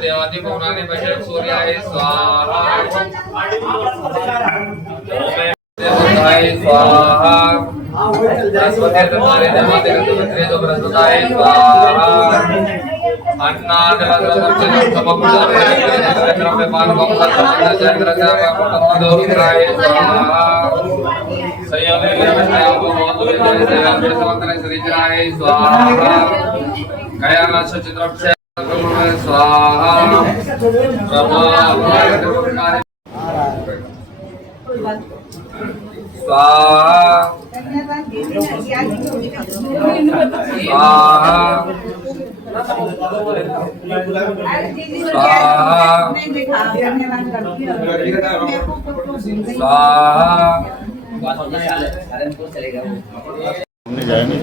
देवादी भवनानि पश्य सूर्याय स्वाहा स्वाहा बृहस्पति देवादी बृहस्पताय स्वाहा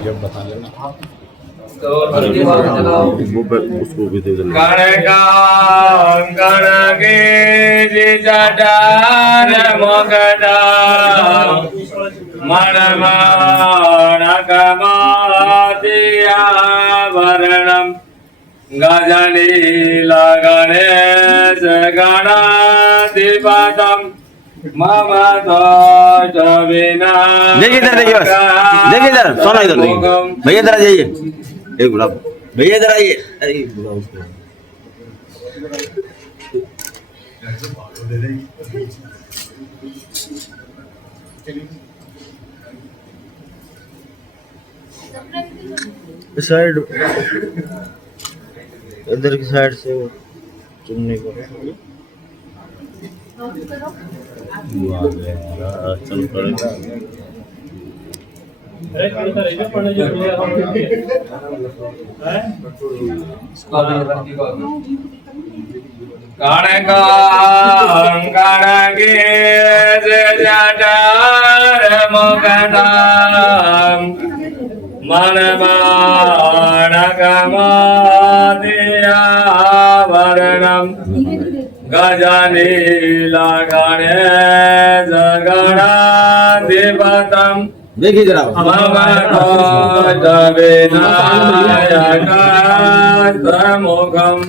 जब बता लेना गणगे जटार मोगडा मणमाणकमादियावरणं गजनीला गणेश गणाधिपतं मम दोष विना। देखिए इधर, देखिए इधर, सोना इधर देखिए भैया, इधर आ जाइए। एक गुलाब भैया इधर आइए। अरे गुलाब साइड, इधर की साइड से चुनने को चल पड़ेगा। गणगे जटार मोगडां मणमाणकमादियावरणं गजनीला गणेश गणाधिपतं देखिए जरा मम दोष विनायकस्तमुखम्।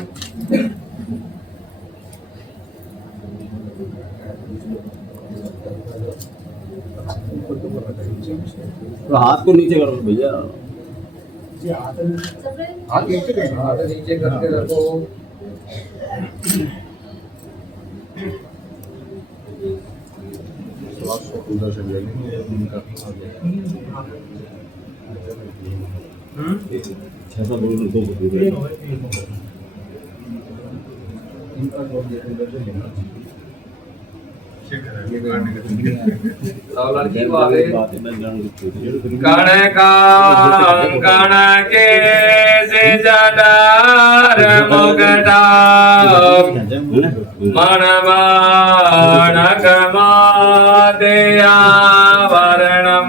तो हाथ को नीचे करो भैया, हाथ नीचे करके रखो। गणगे जटार मोगडां मणमाणकमादियावरणं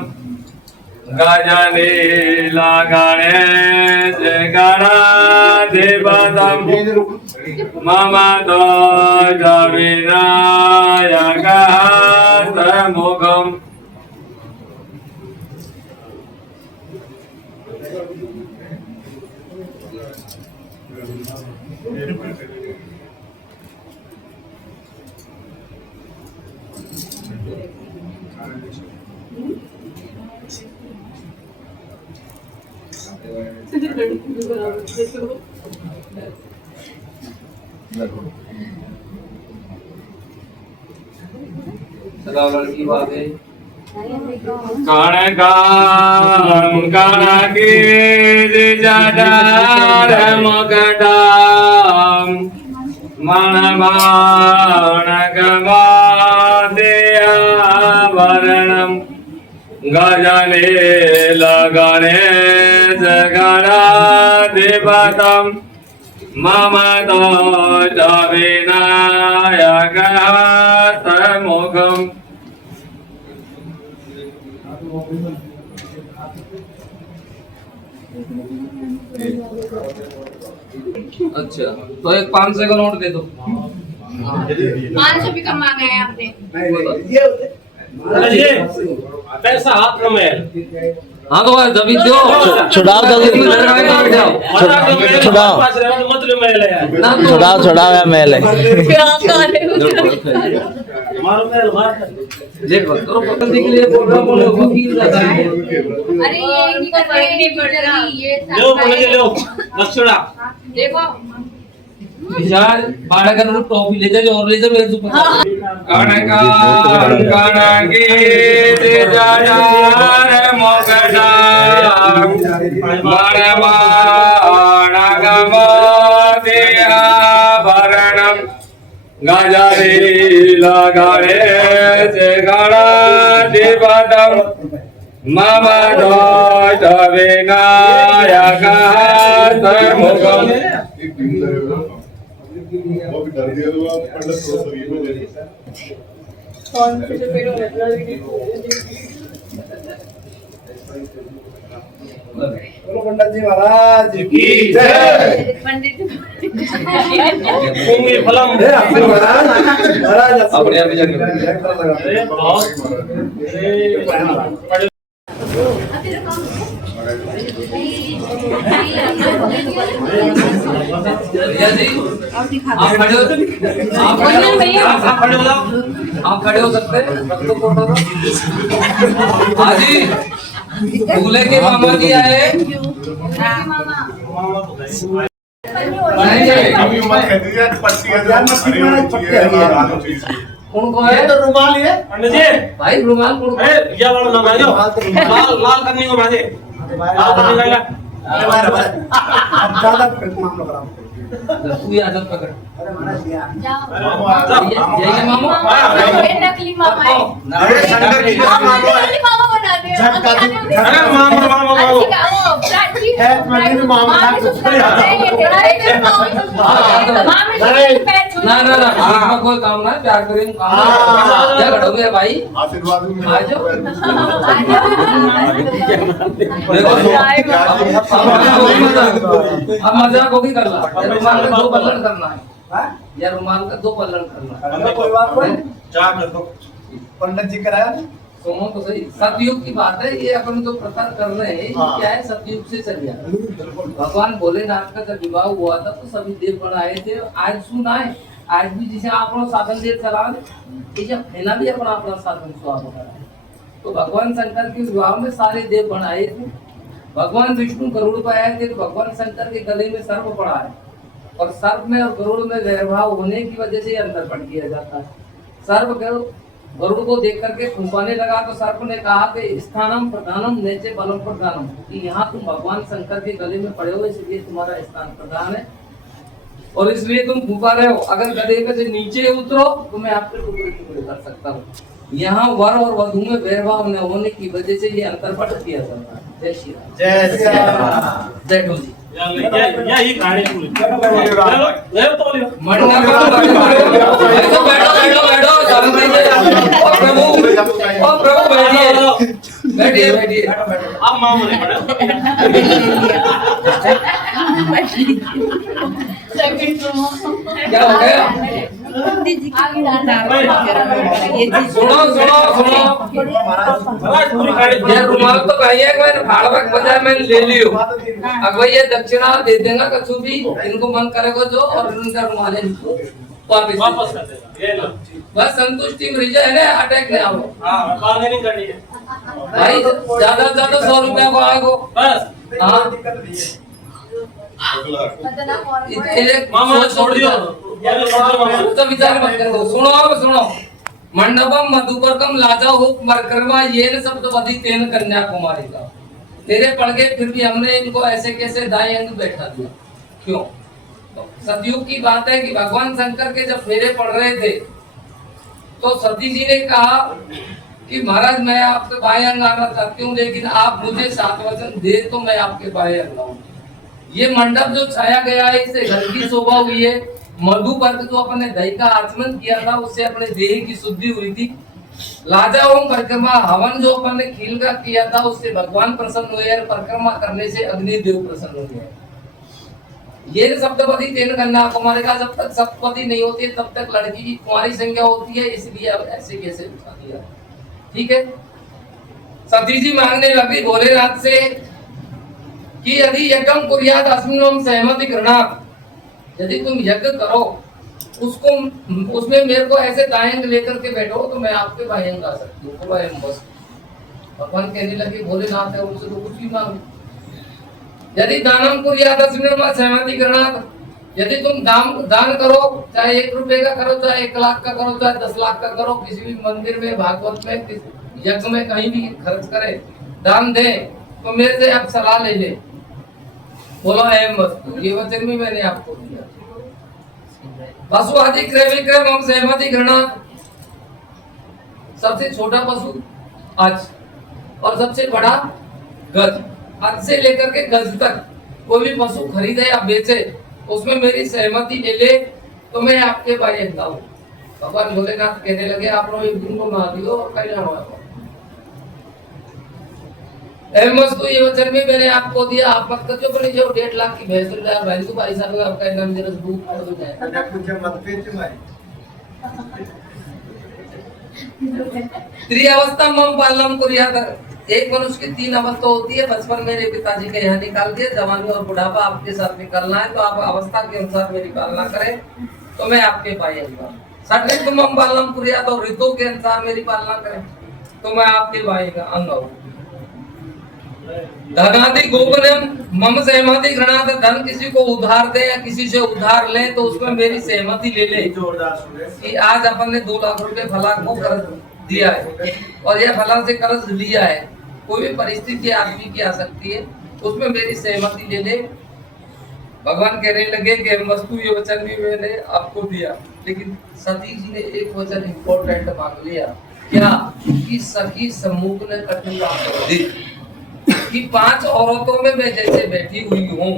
गजनीला गणेश गणाधिपतं मम दोष विनायकस्तमुखम्। लड़की बात है। गणगे जटार मोगडां मणमाणकमादियावरणं गजनीला गणेश गणाधिपतं मम दोष विनायकस्तमुखम्। अच्छा तो एक 500 का नोट दे दो। 500 भी कम मांगा है आपने। पैसा हाथ में हाँ तो जब दो छुड़ाओ जल्दी छुड़ाओ छुड़ाओ या मेल है देखो तो पकड़ने के लिए बोल रहा हूँ वकील रहता है अरे ये नहीं कर रहे ये लो लक्षणा देखो विचार बाड़ा का रूप टॉफी ले जा और ले जा मेरे ऊपर कनका कनकी दे जाणार मोगडा माणमाणगम देहाभरणम गजरी लगारे से गणाधिपतम मम दोष विनायक सर्वमुखम पंडित जी महाराज की जय। पंडित भूमि फलम महाराज अपने आप ही जाके अरे बहुत भैया जी आप खड़े हो आप खड़े हो सकते हैं तो फोटो हाँ जी दूल्हे के मामा जी आए उनको है तो रुमाल है पंडित जी भाई रुमाल कौन ए या वाला ना भाई लाल लाल करने को माजे लाल करने का अब ज्यादा मामला बड़ा तू ये आदत पकड़ अरे महाराज जी जाओ ये मामा ये नकली मामा है अरे शंकर जी नकली मामा बनाते हैं अरे मामा मामा मामा है मंदिर में मामा ना ना ना इसमें कोई काम ना प्यार करें काम क्या करो मेरे भाई आशीर्वाद आ जाओ देखो अब मजाक होगी कर ला रुमाल का दो पल्लन करना है या रुमाल का दो पल्लन करना है कोई बात नहीं जा कर दो पंडित जी कराया सुनो तो सही सतयुग की बात है ये अपन जो प्रथा कर रहे हैं ये क्या है सतयुग से चल गया भगवान भोलेनाथ का जब विवाह हुआ था तो सभी देवगण आए थे आज सुना है आज भी जिसे अपना साधन देव चला फैला भी अपना अपना साधन स्वागत है तो भगवान शंकर के विवाह में सारे देवगण आए थे भगवान विष्णु गरुड़ पर आए थे तो भगवान शंकर के गले में सर्प पड़ा है और सर्प में और गरुड़ में वैरभाव होने की वजह से अंतर्पण किया जाता है सर्प गरुड़ को देख करके फुंकाने लगा तो सर्प ने कहा कि स्थानम प्रधानम नेचे बलम प्रधानम कि यहाँ तुम भगवान शंकर के गले में पड़े हो इसलिए तुम्हारा स्थान प्रधान है और इसलिए तुम फूका रहे हो अगर गले में से नीचे उतरो तो मैं आपके टुकड़े टुकड़े कर सकता हूँ यहाँ वर और वधु में वैरभाव न होने की वजह से ये अंतर्पण किया जाता है जय श्री राम जय श्री राम जय ठो जी या ही कहानी पूरी ले तो बोलियो मंडप बैठो बैठो बैठो बैठो शांति से ओ प्रभु बैठिए बैठिए बैठिए अब मामू नहीं पड़ा क्या हो गया सुनो सुनो सुनो महाराज पूरी कहानी ये रुमाल तो भाई है मैंने भाड़वक बजाय मैंने ले लियो अब भाई ये दक्षिणा दे देगा कछु भी इनको मन करेगा जो और उनका रुमाल है इनको वापस कर देगा ये लो बस संतुष्टि मरीज है ना अटैक नहीं आओ हां बार्गेनिंग करनी है भाई ज्यादा से ज्यादा 100 रुपया को आएगो बस हाँ मामा छोड़ दियो ये लो छोड़ दो मामा तो विचार मत करो सुनो अब सुनो मंडपम मधुपर्कम लाजा हो मरकरवा ये शब्द बधी तेन कन्याकुमारी का तेरे पड़ गए फिर भी हमने इनको ऐसे कैसे दाएं अंग बैठा दिया क्यों तो सतयुग की बात है कि भगवान शंकर के जब फेरे पड़ रहे थे तो सती जी ने कहा कि महाराज मैं आपके बाएं अंग आना चाहती हूँ लेकिन आप मुझे 7 वचन दे तो मैं आपके बाएं अंग आऊंगी ये मंडप जो छाया गया है इससे घर की शोभा हुई है मधुपर्क जो अपने दही का आचमन किया था उससे अपने देह की शुद्धि हुई थी लाजा ओम परिक्रमा हवन जो अपन ने खील का किया था उससे भगवान प्रसन्न हुए और परिक्रमा करने से अग्निदेव प्रसन्न हुए ये सप्तपदी तेन कन्या कुमारी का जब तक सप्तपदी नहीं होती तब तक लड़की की कुमारी संज्ञा होती है इसलिए अब ऐसे कैसे उठा दिया ठीक है सती जी मांगने लगी भोलेनाथ से कि यदि यज्ञम कुर्यात अस्मिन् सहमति गृह्णात, यदि तुम यज्ञ करो उसको उसमें मेरे को ऐसे दाएंगे लेकर के बैठो तो मैं आपके बाएंगे आ सकती हूँ। बस भगवान कहने लगे भोलेनाथ है उनसे तो कुछ भी मांगो। यदि दानम कुर्यात अस्मिन् सहमति गृह्णात, यदि तुम दान करो, चाहे 1 रुपए का करो, चाहे 1 लाख का करो, चाहे 10 लाख का करो, किसी भी मंदिर में, भागवत में, किसी यज्ञ में, कहीं भी खर्च करे, दान दे, तो मेरे से आप सलाह ले ले। बोलो अहम वस्तु, ये वचन भी मैंने आपको दिया। पशु आदि क्रय विक्रय मम सहमति गृह्णात, सबसे छोटा पशु अज और सबसे बड़ा गज, अज से लेकर के गज तक कोई भी पशु खरीदे या बेचे उसमें मेरी सहमति ले ले तो मैं आपके भाई हूँ। भगवान भोलेनाथ कहने लगे आप लोग एक दिन को मार दियो और कल्याण होगा। वस्तु ये वचन भी मैंने आपको दिया, आप मत कचो बनी जो 1.5 लाख की भैंस ले जाए भाई तो भाई साहब आपका नाम जरा दूध कर दो जाए। त्रिअवस्था मम पालनम कुर्यात, एक मनुष्य की 3 अवस्था होती है। बचपन मेरे पिताजी के यहाँ निकाल दिए, जवानी और बुढ़ापा आपके साथ निकलना है तो आप अवस्था के अनुसार मेरी पालना करें तो मैं आपके भाई हूँ। षट् मम पालनम कुर्यात, और ऋतु के अनुसार मेरी पालना करें तो मैं आपके भाई का अंग हूँ। धनादि गोपनम मम सहमति गृह्णात, धन किसी को उधार दे या किसी से उधार ले तो उसमें मेरी सहमति ले ले कि आज अपन ने 2 लाख रुपए फला को कर्ज दिया है और यह फला से कर्ज लिया है, कोई भी परिस्थिति आदमी की आ सकती है, उसमें मेरी सहमति ले ले। भगवान कहने लगे कि वस्तु ये वचन भी मैंने आपको दिया, लेकिन सती जी ने एक वचन इम्पोर्टेंट मांग लिया, क्या कि सखी सम्मुख ने कठिन कि 5 औरतों में मैं जैसे बैठी हुई हूँ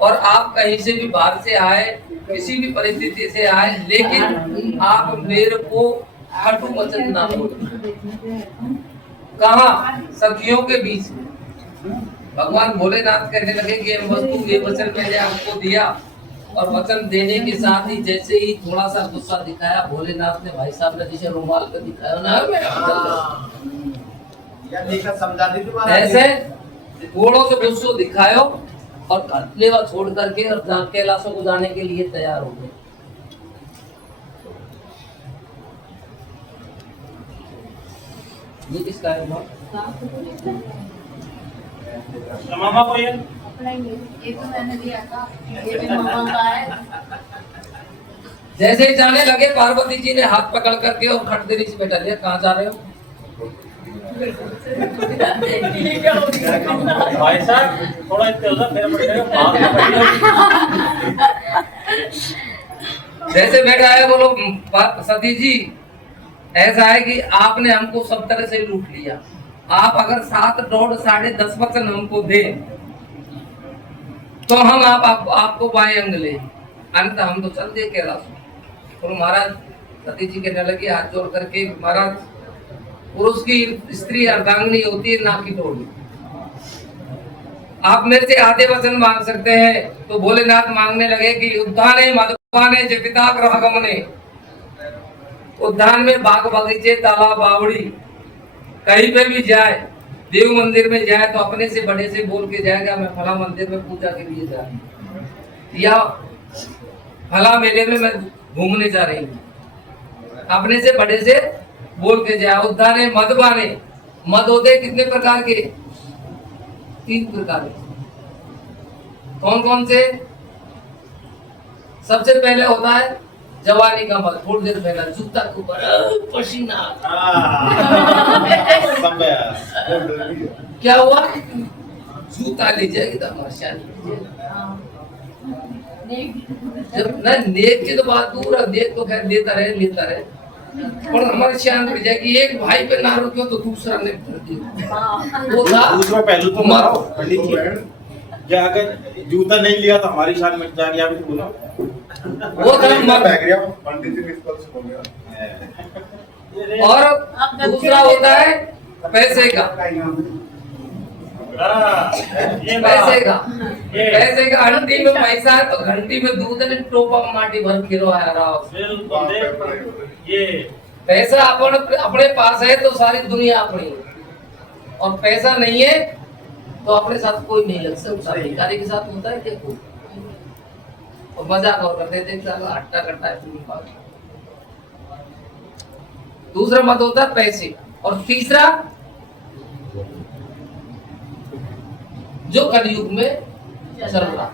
और आप कहीं से भी बाहर से आए, किसी भी परिस्थिति से आए, लेकिन आप मेरे को हटू वचन ना बोले। कहा? सखियों के बीच में। भगवान भोलेनाथ कहने लगे कि वस्तु ये वचन मैंने आपको दिया, और वचन देने के साथ ही जैसे ही थोड़ा सा गुस्सा दिखाया भोलेनाथ ने, भाई साहब ने जिसे रुमाल पे दिखाया ना, ऐसे घोड़ों से गुस्सो दिखायो और लेवा छोड़ करके और कैलाशों को जाने के लिए तैयार हो गए। ये किसका है? मामा को ये तो मैंने दिया था, ये भी मामा का है। जैसे ही जाने लगे पार्वती जी ने हाथ पकड़ करके और खटदेरी से बैठा लिया। कहाँ जा रहे हो? भाई साहब थोड़ा इतना उधर मेरा पड़ेगा। जैसे बैठा है बोलो सती जी, ऐसा है कि आपने हमको सब तरह से लूट लिया, आप अगर 7, 1.5, 10.5 वचन हमको दे तो हम आपको बाएं अंग ले, अन्यथा हम तो चल दे कैलाश। और महाराज सती जी कहने लगी हाथ जोड़ करके, महाराज पुरुष की स्त्री अर्धांगिनी होती है, ना की टोली। आप मेरे से आधे वचन मांग सकते हैं। तो भोलेनाथ मांगने लगे कि उद्याने मधुपाने पिता ग्रहगमने, उद्यान में बाग बगीचे तालाब बावड़ी कहीं पे भी जाए, देव मंदिर में जाए तो अपने से बड़े से बोल के जाएगा मैं फला मंदिर में पूजा के लिए जा रही हूँ, या फला मेले में मैं घूमने जा रही हूँ, अपने से बड़े से बोल के जाए। उद्याने मधुपाने, मद होते कितने प्रकार के? 3 प्रकार के। कौन कौन से? सबसे पहले होता है जवानी का मद, थोड़ी देर पहला जूता के ऊपर पसीना, क्या हुआ? जूता ले जाएगा जब ना, नेक की तो बात दूर है, नेक तो खैर देता रहे लेता रहे, और हमारे शान बढ़ जाए कि एक भाई पे ना रुको तो दूसरा ने कर दिया। वो था दूसरा पहलू तो मारो पंडित जी, क्या अगर जूता नहीं लिया तो हमारी शान मिट जाएगी, आप इसे बोलो। वो था पंडित जी निष्पक्ष हो गया। और दूसरा होता है पैसे का, पैसे का, पैसे का। घंटी में पैसा है तो घंटी में दूध ने टोपा माटी भर किलो है रहा। ये पैसा अपने पास है तो सारी दुनिया अपनी। और पैसा नहीं है तो अपने साथ कोई नहीं लग सकता। भिखारी के साथ होता है क्या कोई? और मजाक और करते थे, साला हट्टा करता है पूरी बात। दूसरा मत होता है पैसे, और तीसरा जो कलयुग में चल रहा,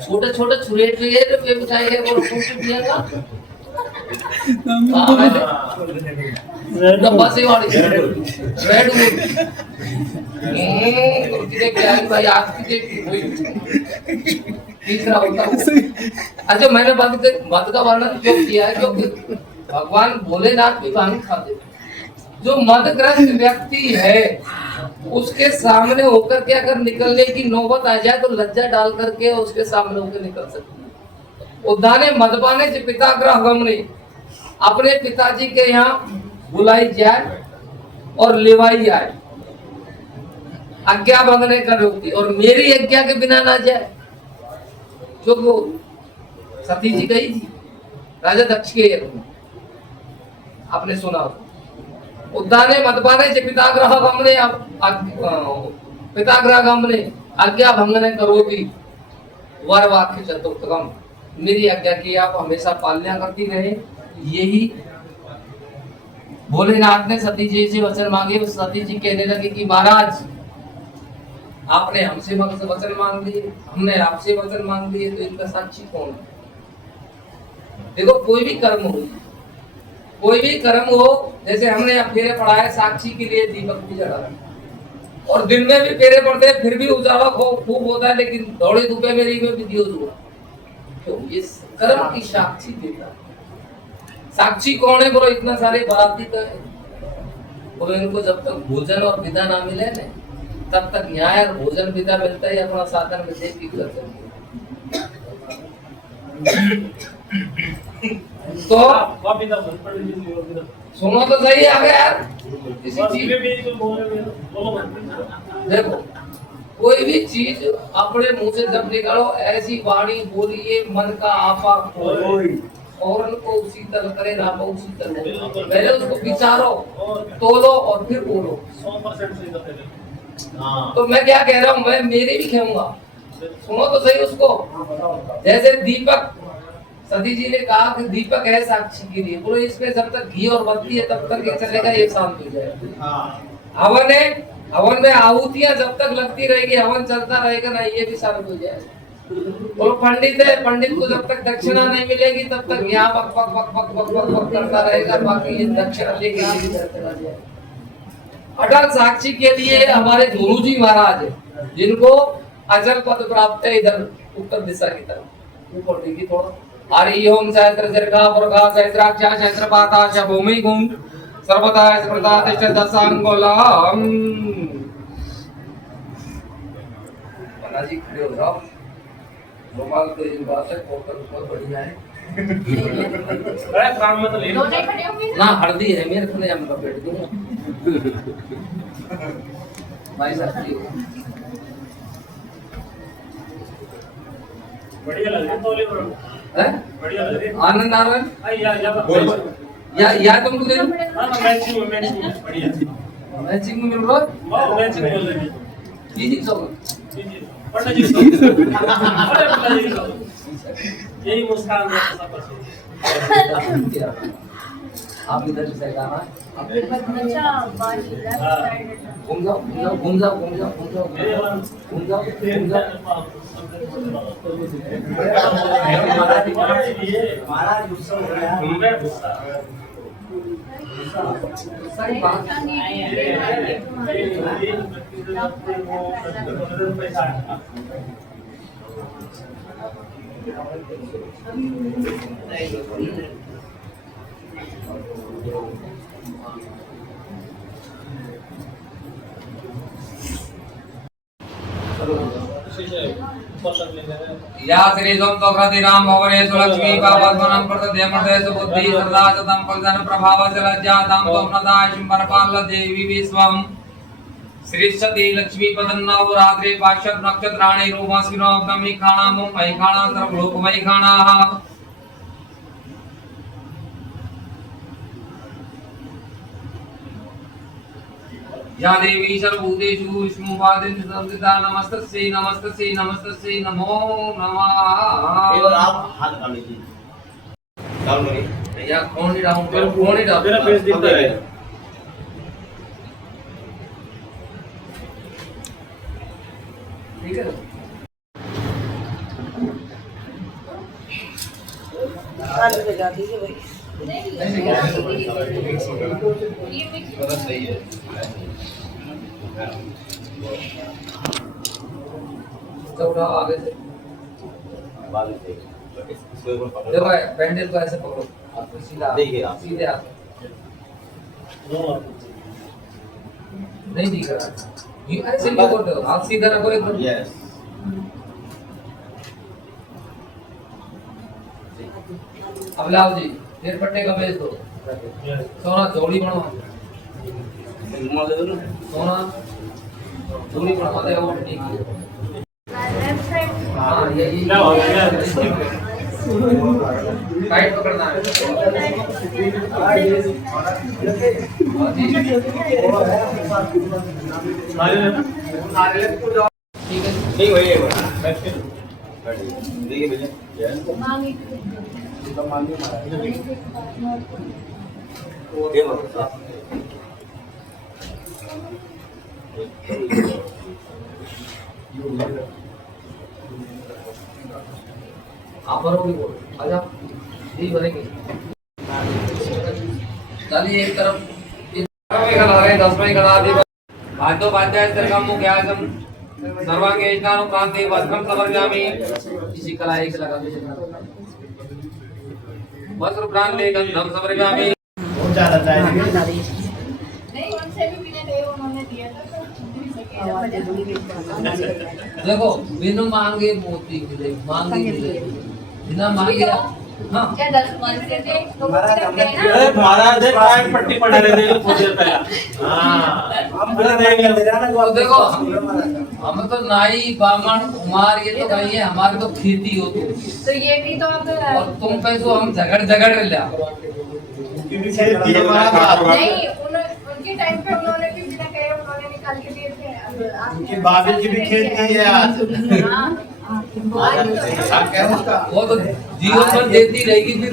छोटे छोटे छुरेट व्यवसाय है वो दिया डब्बा से वाली रेड किसे क्या है भाई आज की तीसरा होता है। अच्छा मैंने मद का वर्णन क्यों किया है? क्योंकि भगवान भोलेनाथ भी भांग खाते। जो मदग्रस्त व्यक्ति है उसके सामने होकर के अगर निकलने की नौबत आ जाए तो लज्जा डाल करके उसके सामने होकर निकल सकती है। उद्धाने मदपाने से पिता ग्रह गमने, अपने पिताजी के यहाँ बुलाई जाए और लेवाई आए, आज्ञा भंगने कर रोकती, और मेरी आज्ञा के बिना ना जाए। क्योंकि सती जी गई थी राजा दक्ष के, आपने सुना उद्दाने मदपाने से पिताग्रह गमने, पिताग्रह गमने आज्ञा भंगने करोगी वर वाक्य चतुर्थकम, मेरी आज्ञा की आप हमेशा पालना करती रहे। यही भोलेनाथ ने सती जी से वचन मांगे। सती जी कहने लगी कि महाराज आपने हमसे वचन मांग लिए, हमने आपसे वचन मांग लिए, तो इनका साक्षी कौन है? देखो कोई भी कर्म हो, जैसे हमने अब फेरे पढ़ाए साक्षी के लिए दीपक भी जला, और दिन में भी फेरे पड़ते हैं फिर भी उजाला खूब होता है, लेकिन दौड़े धूपे मेरी में भी दियो हुआ। तो ये कर्म की साक्षी देता है। साक्षी कौन है बोलो? इतना सारे बाराती तो है बोलो, इनको जब तक भोजन और विदा ना मिले ना तब तक न्याय और भोजन विदा मिलता है अपना साधन में देख की कर सकते। तो सुनो तो सही आ गया यार, किसी चीज देखो कोई भी चीज अपने मुंह से जब निकालो ऐसी वाणी बोलिए मन का आपा और उनको शीतल करे ना बहुत शीतल हो। पहले उसको विचारो, तोलो और फिर बोलो। 100% तो मैं क्या कह रहा हूँ, मैं मेरी भी कहूंगा, सुनो तो सही उसको। जैसे दीपक, सती जी ने कहा कि दीपक है साक्षी के लिए, बोलो इसमें जब तक घी और बत्ती है तब तक ये चलेगा, ये शांत हो जाएगा। हवन है, हवन में आहुतियां जब तक लगती रहेगी, हवन चलता रहेगा ना, ये भी शांत हो जाएगा। और पंडित है, पंडित को जब तक दक्षिणा नहीं मिलेगी तब तक यहाँ बक बक बक बक बक बक बक करता रहेगा, बाकी ये दक्षिणा लेके चला जाएगा। अटल साक्षी के लिए हमारे गुरु जी महाराज है, जिनको अचल पद प्राप्त है इधर उत्तर दिशा की तरफ। ऊपर देखिए थोड़ा। हरि ओम सहस्र दीर्घा पुरखा सहस्राक्षा सहस्रपाता च भूमि गुं सर्वदा स्मृता तिष्ठ दशांगुलम। जी खड़े हो जाओ। भोपाल तो ये बात है, बहुत बढ़िया है। काम में तो ले लो ना, हल्दी है मेरे को, नहीं हम लपेट दूंगा भाई साहब जी। बढ़िया लग रही तोले पर है बढ़िया लग रही। आनंद नारायण या तुमको दे दूं? मैचिंग बढ़िया मैचिंग में मिल रहा है, मैचिंग बोल रही जी जी सब जी पंडित जी अरे पंडित जी यही मुस्कान है सब कुछ। आप इधर से गाना अच्छा घूम जाओ घूम जाओ घूम जाओ घूम जाओ घूम जाओ घूम जाओ घूम जाओ। महाराज गुस्सा हो गया। सही बात या श्री सोमतोक्रति राम भवनेषु लक्ष्मी पापद्मनं प्रतदेमर्देषु बुद्धि श्रद्धा सतं फलजन प्रभावस्य लज्जातां त्वमनदायिं परपाल देवी विश्वम् श्रीशती लक्ष्मी पदन्नव रात्रे पाशक नक्षत्राणि रूपस्विनो अग्निखाणां महिखाणां सर्वलोक महिखाणाः। या देवी सर्वभूतेषु विष्णुपादेन संस्थिता नमस्तस्यै नमस्तस्यै नमस्तस्यै नमो एक बार नमः। आप हाथ डाल लीजिए, डाउन करिए। भैया फोन ही डाउन करो, फोन ही डाउन मेरा फेस दिखता है। ठीक है। तो उठाओ आगे से, बाद में देखिए। इसको एक बार पकड़ो। देखो बैंडेज को ऐसे पकड़ो, आपको सीधा देखिए आप। सीधे हाथ नहीं दिख रहा, ये ऐसे नहीं करो, हाथ सीधा रखो एकदम। यस। अब लाओ जी, फिर पट्टे का भेज दो। सोना जोड़ी बनवा, रुमाल दे दो ना। सोना जोड़ी बनवा दे, वो ठीक है। हाँ यही ना हो गया। टाइट पकड़ना है। हाँ जी। मारे ना। ठीक है। नहीं वही है बस। देखिए भैया। यस। ये बात। आप भरोगे वो, आजा यही भरेंगे। चलिए एक तरफ खड़ा रहे, 10 में खड़ा दे भाजो पांचायत सरकम मुख्यासम सर्वांगे स्नानुक्रांति वस्त्रम समर्पयामि। इसी कला एक लगा दो, वस्त्र प्रांते गंधम समर्पयामि। बहुत ज्यादा चाहिए। नहीं उनसे भी पीने थे, उन्होंने दिया था तो देखो बिना मांगे मोती मिले, मांगे मिले, बिना मांगे। हाँ क्या 10 मन से थे तो वो रख गए ना। अरे महाराज है टाइम पट्टी पढ़ा रहे थे कुछ देर पहले। हाँ। हम पूरा नहीं कर रहे ना तो देखो हम तो नाई बामण कुमार ये तो भाई है, हमारे तो खेती होती है। तो ये भी तो अब और तुम पैसो हम झगड़ झगड़ लिया। नहीं उनके टाइम पे उन्होंने भी बिना कहे उन्होंने निकाल के दिए थे। अब उनकी भाभी की भी खेती है आज। हाँ, वो तो जीवन भर देती रहेगी फिर।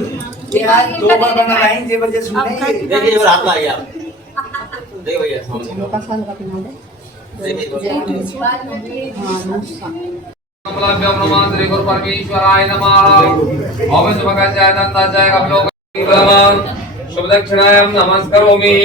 ये आज 2 बार बना लाइन जे बजे सुने। देखिए एक बार हाथ लगाइए आप। देखिए भैया सामने। देखिए। बाद में भी कमलाभ्याम नमः श्री गुरु परमेश्वराय नमः। ओम शुभकार्याय दंताचाय कपिलो शुभ दक्षिणायां नमस्करोमि।